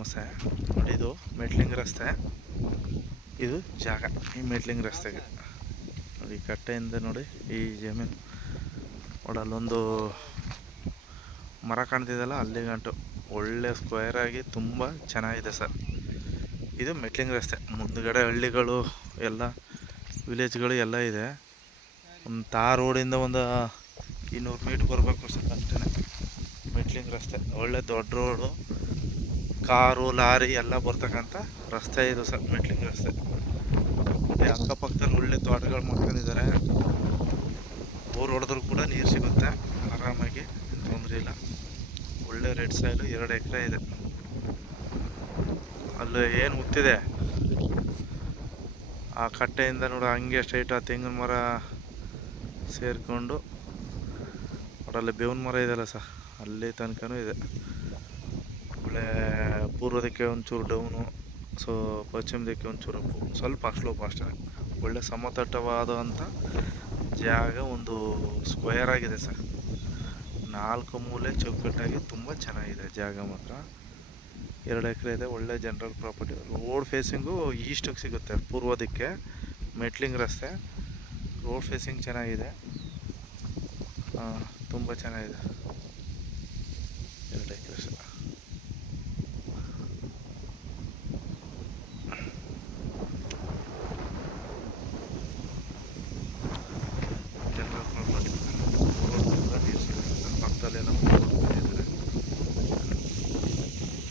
ನಮಸ್ತೆ. ನೋಡಿ, ಇದು ಮೆಟ್ಲಿಂಗ್ ರಸ್ತೆ. ಇದು ಜಾಗ. ಈ ಮೆಟ್ಲಿಂಗ್ ರಸ್ತೆಗೆ ನೋಡಿ, ಕಟ್ಟೆಯಿಂದ ನೋಡಿ ಈ ಜಮೀನು ನೋಡಿ, ಅಲ್ಲೊಂದು ಮರ ಕಾಣ್ತಿದ್ದಲ್ಲ, ಅಲ್ಲಿ ಗಂಟು ಒಳ್ಳೆ ಸ್ಕ್ವೇರ್ ಆಗಿ ತುಂಬ ಚೆನ್ನಾಗಿದೆ ಸರ್. ಇದು ಮೆಟ್ಲಿಂಗ್ ರಸ್ತೆ. ಮುಂದುಗಡೆ ಹಳ್ಳಿಗಳು ಎಲ್ಲ, ವಿಲೇಜ್ಗಳು ಎಲ್ಲ ಇದೆ. ಒಂದು ತಾರ್ ರೋಡಿಂದ ಒಂದು 200 ಮೀಟ್ರ್ ಬರಬೇಕು ಸರ್, ಅಷ್ಟೇ. ಮೆಟ್ಲಿಂಗ್ ರಸ್ತೆ ಒಳ್ಳೆ ದೊಡ್ಡ ರೋಡು, ಕಾರು ಲಾರಿ ಎಲ್ಲ ಬರ್ತಕ್ಕಂಥ ರಸ್ತೆ ಇದು ಸರ್, ಮೆಟ್ಲಿಂಗ್ ರಸ್ತೆ. ಈ ಅಕ್ಕಪಕ್ಕದಲ್ಲಿ ಒಳ್ಳೆ ತೋಟಗಳು ಮಾಡ್ಕೊಂಡಿದ್ದಾರೆ. ಬೋರ್ ಹೊಡೆದ್ರೂ ಕೂಡ ನೀರು ಸಿಗುತ್ತೆ ಆರಾಮಾಗಿ, ತೊಂದರೆ ಇಲ್ಲ. ಒಳ್ಳೆ ರೆಡ್ ಸಾಯಿಲು, 2 ಎಕರೆ ಇದೆ. ಅಲ್ಲಿ ಏನು ಹುತ್ತಿದೆ ಆ ಕಟ್ಟೆಯಿಂದ ನೋಡಿ, ಹಂಗೆ ಸ್ಟ್ರೈಟ್ ಆ ತೆಂಗಿನ ಮರ ಸೇರಿಕೊಂಡು ನೋಡಲ್ಲಿ ಬೇವಿನ ಮರ ಇದೆಯಲ್ಲ ಸರ್, ಅಲ್ಲಿ ತನಕನೂ ಇದೆ. ಒಳ್ಳೆ ಪೂರ್ವದಕ್ಕೆ ಒಂಚೂರು ಡೌನು, ಸೊ ಪಶ್ಚಿಮದಕ್ಕೆ ಒಂಚೂರು ಸ್ವಲ್ಪ ಸ್ಲೋಪ್ ಅಷ್ಟೇ. ಒಳ್ಳೆ ಸಮತಟ್ಟವಾದಂಥ ಜಾಗ, ಒಂದು ಸ್ಕ್ವೇರ್ ಆಗಿದೆ ಸರ್. 4 ಮೂಲೆ ಚೌಕಟ್ಟಾಗಿ ತುಂಬ ಚೆನ್ನಾಗಿದೆ ಜಾಗ ಮಾತ್ರ. 2 ಎಕರೆ ಇದೆ. ಒಳ್ಳೆ ಜನರಲ್ ಪ್ರಾಪರ್ಟಿ. ರೋಡ್ ಫೇಸಿಂಗು ಈಸ್ಟಿಗೆ ಸಿಗುತ್ತೆ, ಪೂರ್ವದಕ್ಕೆ. ಮೆಟ್ಲಿಂಗ್ ರಸ್ತೆ, ರೋಡ್ ಫೇಸಿಂಗ್ ಚೆನ್ನಾಗಿದೆ, ತುಂಬ ಚೆನ್ನಾಗಿದೆ.